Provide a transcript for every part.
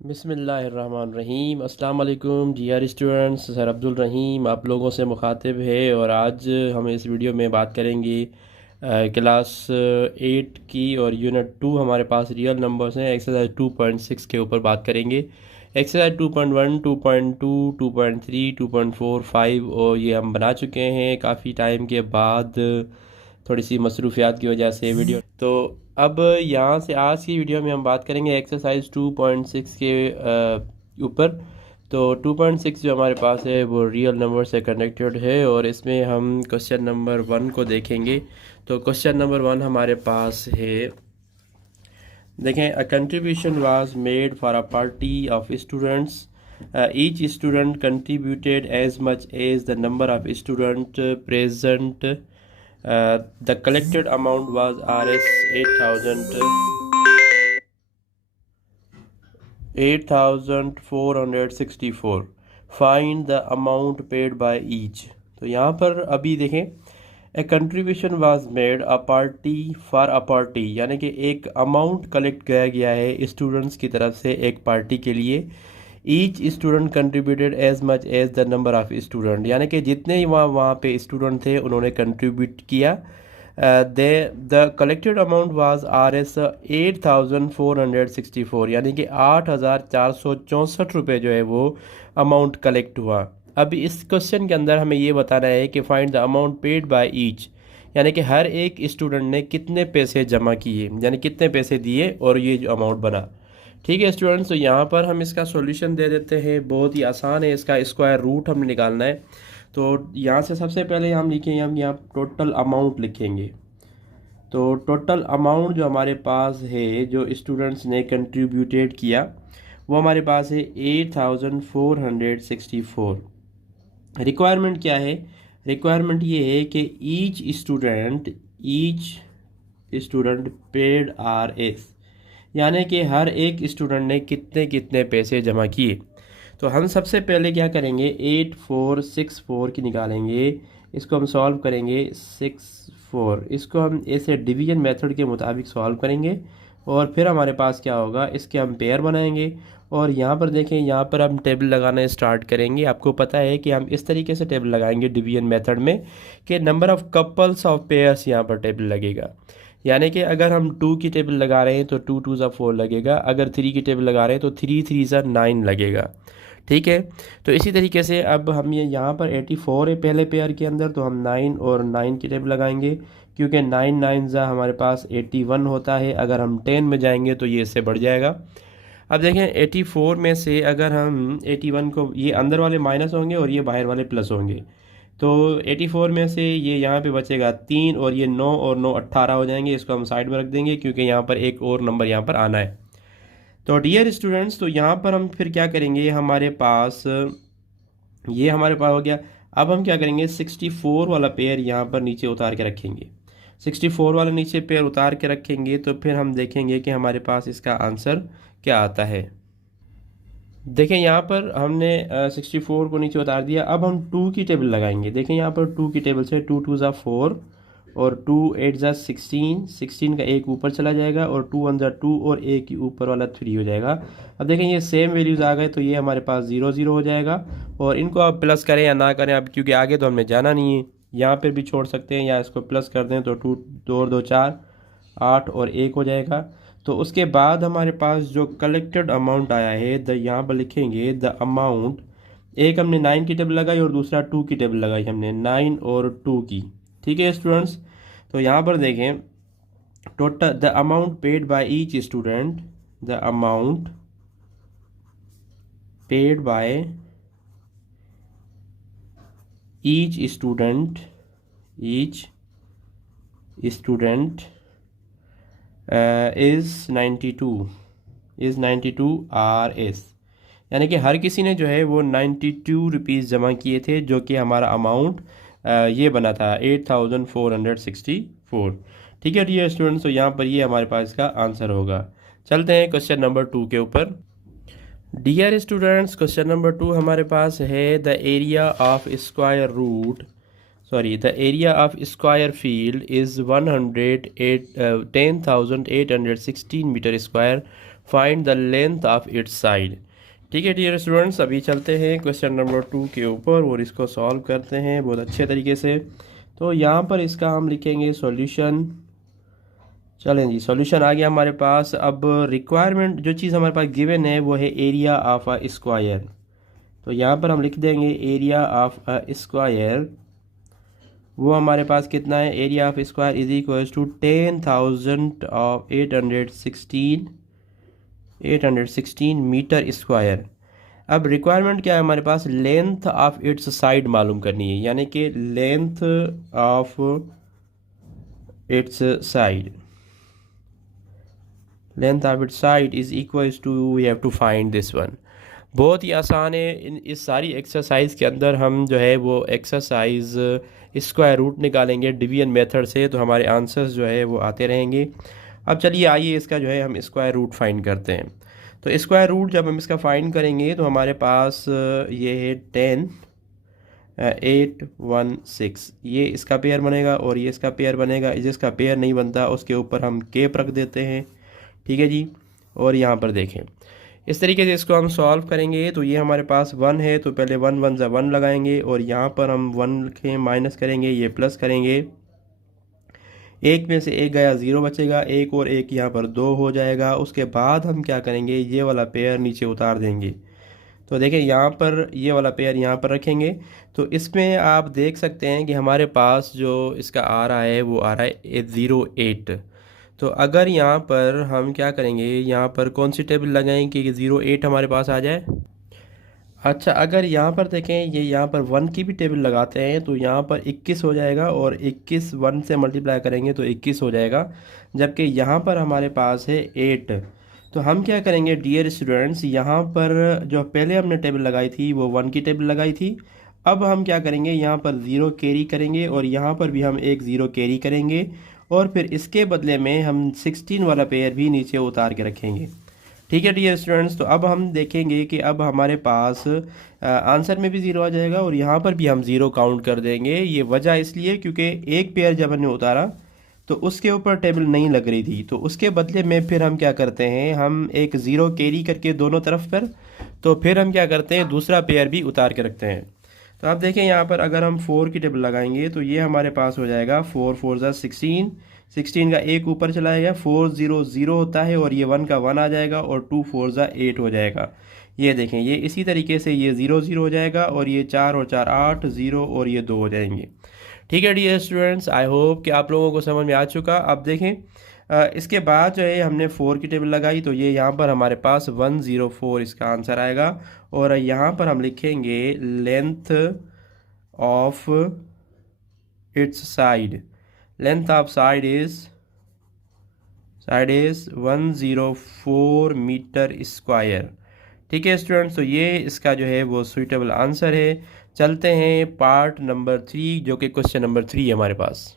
बिस्मिल्लाहिर्रहमानिर्रहीम। अस्सलाम वालेकुम डियर स्टूडेंट्स, सर अब्दुल रहीम आप लोगों से मुखातिब है और आज हम इस वीडियो में बात करेंगे क्लास 8 की और यूनिट 2 हमारे पास रियल नंबर्स हैं एक्सरसाइज 2.6 के ऊपर बात करेंगे। एक्सरसाइज 2.1, 2.2, 2.3, 2.4, 5 और ये हम बना चुके हैं काफ़ी टाइम के बाद, थोड़ी सी मसरूफियात की वजह से वीडियो। तो अब यहाँ से आज की वीडियो में हम बात करेंगे एक्सरसाइज 2.6 के ऊपर। तो 2.6 जो हमारे पास है वो रियल नंबर से कनेक्टेड है और इसमें हम क्वेश्चन नंबर 1 को देखेंगे। तो क्वेश्चन नंबर 1 हमारे पास है, देखें, a contribution was made for a party of students, each student contributed as much as the number of student present. The collected amount was Rs 8,464. Find the amount paid by each. तो यहाँ पर अभी देखें, a contribution was made a party for a party, यानी कि एक amount collect किया गया है स्टूडेंट्स की तरफ से एक पार्टी के लिए। Each student contributed as much as the number of student, यानी कि जितने ही वहाँ पे स्टूडेंट थे उन्होंने कंट्रीब्यूट किया। The collected amount was Rs 8,464, यानी कि 8,464 रुपये जो है वो अमाउंट कलेक्ट हुआ। अब इस क्वेश्चन के अंदर हमें ये बताना है कि find the amount paid by each, यानी कि हर एक स्टूडेंट ने कितने पैसे जमा किए, यानी कितने पैसे दिए और ये जो अमाउंट बना। ठीक है स्टूडेंट्स, तो यहाँ पर हम इसका सॉल्यूशन दे देते हैं। बहुत ही आसान है, इसका स्क्वायर रूट हमें निकालना है। तो यहाँ से सबसे पहले हम लिखेंगे, हम यहाँ टोटल अमाउंट लिखेंगे। तो टोटल अमाउंट जो हमारे पास है, जो स्टूडेंट्स ने कंट्रीब्यूटेड किया, वो हमारे पास है 8,464। रिक्वायरमेंट क्या है? रिक्वायरमेंट ये है कि ईच स्टूडेंट पेड Rs, यानी कि हर एक स्टूडेंट ने कितने कितने पैसे जमा किए। तो हम सबसे पहले क्या करेंगे, 8,464 की निकालेंगे। इसको हम सॉल्व करेंगे 64, इसको हम ऐसे डिवीजन मेथड के मुताबिक सॉल्व करेंगे और फिर हमारे पास क्या होगा, इसके हम पेयर बनाएंगे। और यहाँ पर देखें, यहाँ पर हम टेबल लगाना स्टार्ट करेंगे। आपको पता है कि हम इस तरीके से टेबल लगाएंगे डिवीजन मेथड में कि number of couples of pairs यहाँ पर टेबल लगेगा। यानी कि अगर हम 2 की टेबल लगा रहे हैं तो 2 2 ज़ा 4 लगेगा, अगर 3 की टेबल लगा रहे हैं तो 3 3 ज़ा 9 लगेगा। ठीक है, तो इसी तरीके से अब हम ये यहाँ पर 84 है पहले पेयर के अंदर, तो हम 9 और 9 की टेबल लगाएंगे, क्योंकि 9 9 ज़ा हमारे पास 81 होता है। अगर हम 10 में जाएंगे तो ये इससे बढ़ जाएगा। अब देखें, 84 में से अगर हम 81 को, ये अंदर वाले माइनस होंगे और ये बाहर वाले प्लस होंगे, तो 84 में से ये यहाँ पे बचेगा 3 और ये 9 और 9 18 हो जाएंगे। इसको हम साइड में रख देंगे क्योंकि यहाँ पर एक और नंबर यहाँ पर आना है। तो डियर स्टूडेंट्स, तो यहाँ पर हम फिर क्या करेंगे, हमारे पास ये हमारे पास हो गया। अब हम क्या करेंगे, 64 वाला पेयर यहाँ पर नीचे उतार के रखेंगे। 64 वाला नीचे पेयर उतार के रखेंगे तो फिर हम देखेंगे कि हमारे पास इसका आंसर क्या आता है। देखें, यहाँ पर हमने 64 को नीचे उतार दिया। अब हम 2 की टेबल लगाएंगे। देखें, यहाँ पर 2 की टेबल से 2 2 ज़ा 4 और 2 8 ज़ा 16, 16 का एक ऊपर चला जाएगा और 2 1 ज़ा 2 और एक ही ऊपर वाला 3 हो जाएगा। अब देखें, ये सेम वैल्यूज़ आ गए तो ये हमारे पास 0 0 हो जाएगा। और इनको आप प्लस करें या ना करें, अब क्योंकि आगे तो हमें जाना नहीं है, यहाँ पर भी छोड़ सकते हैं या इसको प्लस कर दें तो 2 2 और 2 4, 8 और 1 हो जाएगा। तो उसके बाद हमारे पास जो कलेक्टेड अमाउंट आया है, द यहाँ पर लिखेंगे द अमाउंट। एक हमने 9 की टेबल लगाई और दूसरा 2 की टेबल लगाई, हमने 9 और 2 की। ठीक है स्टूडेंट्स, तो यहाँ पर देखें, total the amount paid by each student, the amount paid by each student is 92 Rs, यानी कि हर किसी ने जो है वो 92 रुपीज़ जमा किए थे, जो कि हमारा अमाउंट ये बना था 8,464। ठीक है डियर स्टूडेंट्स, तो यहाँ पर ये हमारे पास इसका आंसर होगा। चलते हैं क्वेश्चन नंबर 2 के ऊपर। डियर स्टूडेंट्स, क्वेश्चन नंबर 2 हमारे पास है, the area of square root the area of square field is 10,816 meter square. Find the length of its side. ठीक है डियर स्टूडेंट्स, अभी चलते हैं क्वेश्चन नंबर 2 के ऊपर और इसको सॉल्व करते हैं बहुत अच्छे तरीके से। तो यहाँ पर इसका हम लिखेंगे सॉल्यूशन। चलें जी, सॉल्यूशन आ गया हमारे पास। अब रिक्वायरमेंट जो चीज़ हमारे पास गिवन है वो है एरिया ऑफ अ स्क्वायर। तो यहाँ पर हम लिख देंगे एरिया ऑफ अ स्क्वायर, वो हमारे पास कितना है, area of square is equal to 10,000 of 816 meter square. अब रिक्वायरमेंट क्या है हमारे पास, लेंथ ऑफ इट्स साइड मालूम करनी है, यानी कि length of its side, length of its side is equal to, we have to find this one. बहुत ही आसान है। इस सारी एक्सरसाइज के अंदर हम जो है वो एक्सरसाइज स्क्वायर रूट निकालेंगे डिवीजन मेथड से, तो हमारे आंसर्स जो है वो आते रहेंगे। अब चलिए आइए इसका जो है हम स्क्वायर रूट फाइंड करते हैं। तो स्क्वायर रूट जब हम इसका फाइंड करेंगे तो हमारे पास ये है 10,816, ये इसका पेयर बनेगा और ये इसका पेयर बनेगा। जिसका पेयर नहीं बनता उसके ऊपर हम केप रख देते हैं। ठीक है जी, और यहाँ पर देखें इस तरीके से इसको हम सॉल्व करेंगे। तो ये हमारे पास 1 है, तो पहले 1 1 ज़ा 1 लगाएंगे और यहाँ पर हम 1 लिखें, माइनस करेंगे, ये प्लस करेंगे। एक में से एक गया, 0 बचेगा, एक और एक यहाँ पर 2 हो जाएगा। उसके बाद हम क्या करेंगे, ये वाला पेयर नीचे उतार देंगे। तो देखें यहाँ पर ये वाला पेयर यहाँ पर रखेंगे। तो इसमें आप देख सकते हैं कि हमारे पास जो इसका आ रहा है वो आ रहा है 08। तो अगर यहाँ पर हम क्या करेंगे, यहाँ पर कौन सी टेबल लगाएंगे कि 08 हमारे पास आ जाए। अच्छा, अगर यहाँ पर देखें, ये यहाँ पर 1 की भी टेबल लगाते हैं तो यहाँ पर 21 हो जाएगा, और 21 1 से मल्टीप्लाई करेंगे तो 21 हो जाएगा। जबकि यहाँ पर हमारे पास है 8। तो हम क्या करेंगे डियर स्टूडेंट्स, यहाँ पर जो पहले हमने टेबल लगाई थी वो 1 की टेबल लगाई थी। अब हम क्या करेंगे, यहाँ पर 0 कैरी करेंगे और यहाँ पर भी हम एक 0 कैरी करेंगे, और फिर इसके बदले में हम 16 वाला पेयर भी नीचे उतार के रखेंगे। ठीक है डियर स्टूडेंट्स, तो अब हम देखेंगे कि अब हमारे पास आंसर में भी 0 आ जाएगा और यहाँ पर भी हम 0 काउंट कर देंगे। ये वजह इसलिए क्योंकि एक पेयर जब हमने उतारा तो उसके ऊपर टेबल नहीं लग रही थी, तो उसके बदले में फिर हम क्या करते हैं, हम एक 0 कैरी करके दोनों तरफ पर, तो फिर हम क्या करते हैं, दूसरा पेयर भी उतार के रखते हैं। तो आप देखें यहाँ पर अगर हम 4 की टेबल लगाएंगे तो ये हमारे पास हो जाएगा 4 4 ज़ा 16, 16 का एक ऊपर चला जाएगा, 4 0 0 होता है, और ये 1 का 1 आ जाएगा, और 2 4 ज़ा 8 हो जाएगा। ये देखें, ये इसी तरीके से ये 0 0 हो जाएगा, और ये 4 और 4 8 0, और ये 2 हो जाएंगे। ठीक है डियर स्टूडेंट्स, आई होप कि आप लोगों को समझ में आ चुका। अब देखें इसके बाद जो है हमने 4 की टेबल लगाई, तो ये यहाँ पर हमारे पास 104 इसका आंसर आएगा, और यहाँ पर हम लिखेंगे length of its side, length of side is 104 meter square. ठीक है स्टूडेंट्स, तो ये इसका जो है वो सुइटेबल आंसर है। चलते हैं पार्ट नंबर 3, जो कि क्वेश्चन नंबर 3 है हमारे पास।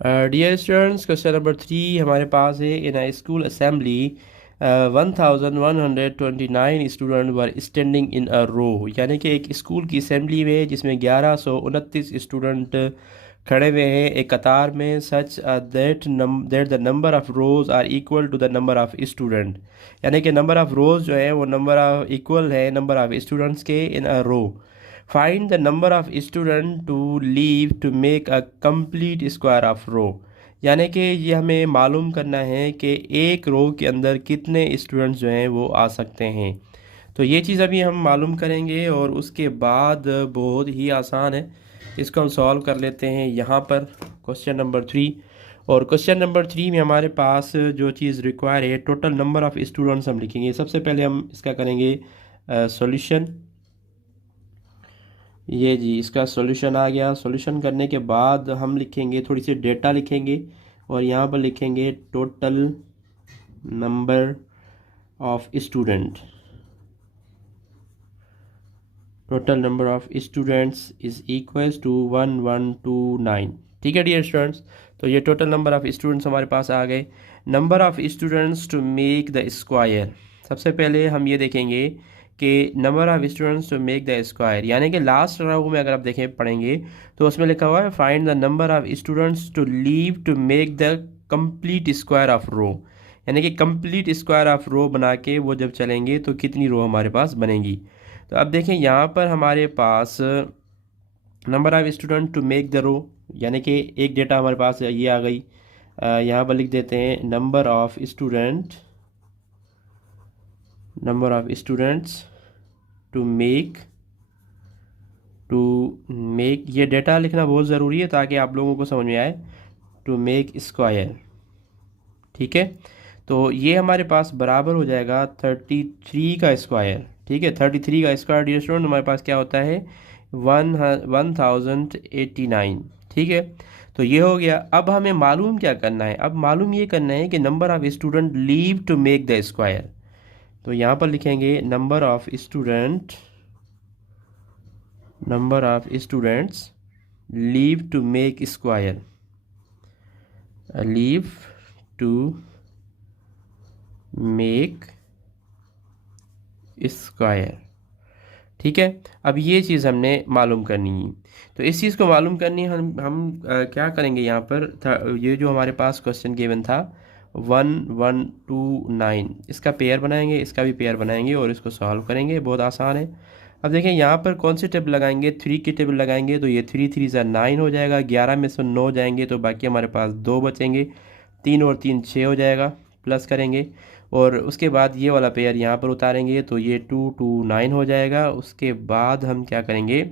डियर स्टूडेंट्स, क्वेश्चन नंबर 3 हमारे पास है, in a school assembly 1129 student were standing in a row, यानी कि एक स्कूल की असेंबली में जिसमें 1129 स्टूडेंट खड़े हुए हैं एक कतार में, such that the number of rows are equal to the number of student, यानी कि नंबर ऑफ रोज जो है वो नंबर ऑफ इक्वल है नंबर ऑफ स्टूडेंट्स के in a row. Find the number of student to leave to make a complete square of row, यानी कि ये हमें मालूम करना है कि एक रो के अंदर कितने स्टूडेंट्स जो हैं वो आ सकते हैं। तो ये चीज़ अभी हम मालूम करेंगे, और उसके बाद बहुत ही आसान है, इसको हम सॉल्व कर लेते हैं यहाँ पर क्वेश्चन नंबर 3। और क्वेश्चन नंबर 3 में हमारे पास जो चीज़ रिक्वायर है, टोटल नंबर ऑफ़ स्टूडेंट्स हम लिखेंगे। सबसे पहले हम इसका करेंगे सॉल्यूशन। ये जी इसका सॉल्यूशन आ गया। सॉल्यूशन करने के बाद हम लिखेंगे, थोड़ी सी डेटा लिखेंगे, और यहाँ पर लिखेंगे total number of student, total number of students is equals to 1129। ठीक है डियर स्टूडेंट्स, तो ये टोटल नंबर ऑफ स्टूडेंट्स हमारे पास आ गए। Number of students to make the square, सबसे पहले हम ये देखेंगे कि number of students to make the square, यानी कि लास्ट रो में अगर आप देखें पढ़ेंगे तो उसमें लिखा हुआ है find the number of students to leave to make the complete square of row, यानी कि कंप्लीट स्क्वायर ऑफ रो बना के वो जब चलेंगे तो कितनी रो हमारे पास बनेंगी। तो अब देखें यहाँ पर हमारे पास number of student to make the row, यानी कि एक डेटा हमारे पास ये आ गई। यहाँ पर लिख देते हैं number of students to make, ये डेटा लिखना बहुत ज़रूरी है ताकि आप लोगों को समझ में आए। टू मेक स्क्वायर, ठीक है। तो ये हमारे पास बराबर हो जाएगा 33 का स्क्वायर, ठीक है। 33 का स्क्वायर डियर स्टूडेंट हमारे पास क्या होता है 1089, ठीक है। तो ये हो गया। अब हमें मालूम क्या करना है, अब मालूम ये करना है कि number of student leave to make the square. तो यहाँ पर लिखेंगे number of students leave to make square, leave to make square, ठीक है। अब ये चीज़ हमने मालूम करनी है। तो इस चीज़ को मालूम करनी हम क्या करेंगे यहाँ पर ये जो हमारे पास क्वेश्चन गिवन था 1129, इसका पेयर बनाएंगे, इसका भी पेयर बनाएंगे और इसको सॉल्व करेंगे। बहुत आसान है। अब देखें यहाँ पर कौन सी टेबल लगाएंगे, 3 की टेबल लगाएंगे तो ये 3 3 ज़ा 9 हो जाएगा। 11 में से 9 जाएंगे तो बाकी हमारे पास 2 बचेंगे। 3 और 3 6 हो जाएगा, प्लस करेंगे और उसके बाद ये वाला पेयर यहाँ पर उतारेंगे तो ये 2 2 9 हो जाएगा। उसके बाद हम क्या करेंगे,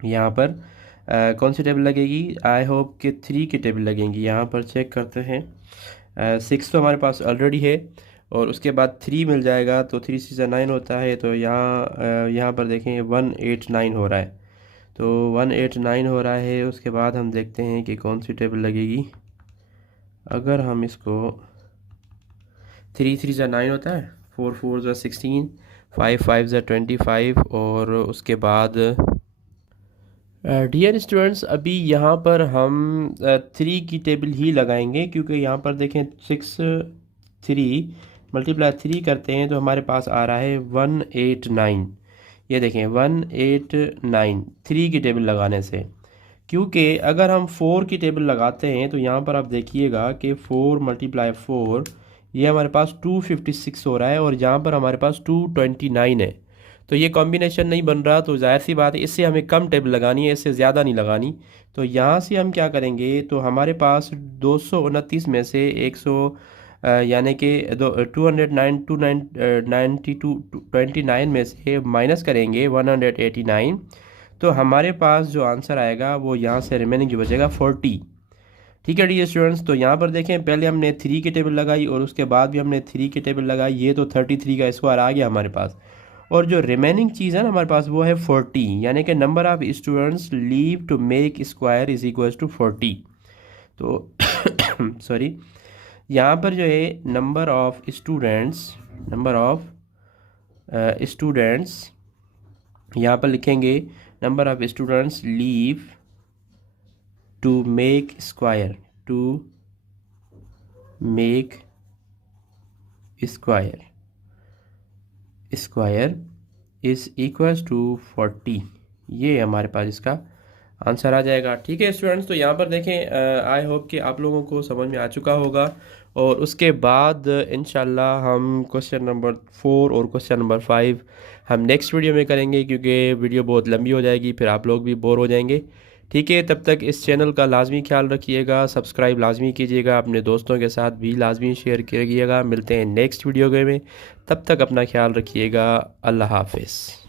यहाँ पर कौन सी टेबल लगेगी, आई होप कि 3 की टेबल लगेंगी। यहाँ पर चेक करते हैं, 6 तो हमारे पास ऑलरेडी है और उसके बाद 3 मिल जाएगा तो 3 6 ज़ा 9 होता है। तो यहाँ पर देखें 189 हो रहा है, तो 189 हो रहा है। उसके बाद हम देखते हैं कि कौन सी टेबल लगेगी। अगर हम इसको 3 3 ज़ा 9 होता है, 4 4 ज़ा 16, 5 5 ज़ा 25 और उसके बाद डियर स्टूडेंट्स अभी यहाँ पर हम 3 की टेबल ही लगाएंगे क्योंकि यहाँ पर देखें 6 3 मल्टीप्लाई 3 करते हैं तो हमारे पास आ रहा है 189। ये देखें 189 3 की टेबल लगाने से, क्योंकि अगर हम 4 की टेबल लगाते हैं तो यहाँ पर आप देखिएगा कि 4 × 4 ये हमारे पास 256 हो रहा है और यहाँ पर हमारे पास 229 है। तो ये कॉम्बिनेशन नहीं बन रहा, तो जाहिर सी बात है इससे हमें कम टेबल लगानी है, इससे ज़्यादा नहीं लगानी। तो यहाँ से हम क्या करेंगे, तो हमारे पास 229 में से 100 यानी कि 229 में से माइनस करेंगे 189, तो हमारे पास जो आंसर आएगा वो यहाँ से रिमेनिंग जो बचेगा 40, ठीक है डियर स्टूडेंट्स। तो यहाँ पर देखें पहले हमने 3 की टेबल लगाई और उसके बाद भी हमने 3 की टेबल लगाई, ये तो 33 का स्क्वायर आ गया हमारे पास। और जो रिमेनिंग चीज़ है ना हमारे पास वो है 40, यानी कि number of students leave to make square is equals to 40। तो सॉरी, यहाँ पर जो है नंबर ऑफ़ स्टूडेंट्स यहाँ पर लिखेंगे number of students leave to make square, square is equals to 40। ये हमारे पास इसका आंसर आ जाएगा, ठीक है स्टूडेंट्स। तो यहाँ पर देखें आई होप कि आप लोगों को समझ में आ चुका होगा और उसके बाद इंशाल्लाह हम क्वेश्चन नंबर 4 और क्वेश्चन नंबर 5 हम नेक्स्ट वीडियो में करेंगे, क्योंकि वीडियो बहुत लंबी हो जाएगी, फिर आप लोग भी बोर हो जाएंगे, ठीक है। तब तक इस चैनल का लाजमी ख्याल रखिएगा, सब्सक्राइब लाजमी कीजिएगा, अपने दोस्तों के साथ भी लाजमी शेयर कीजिएगा। मिलते हैं नेक्स्ट वीडियो में, तब तक अपना ख्याल रखिएगा। अल्लाह हाफिज़।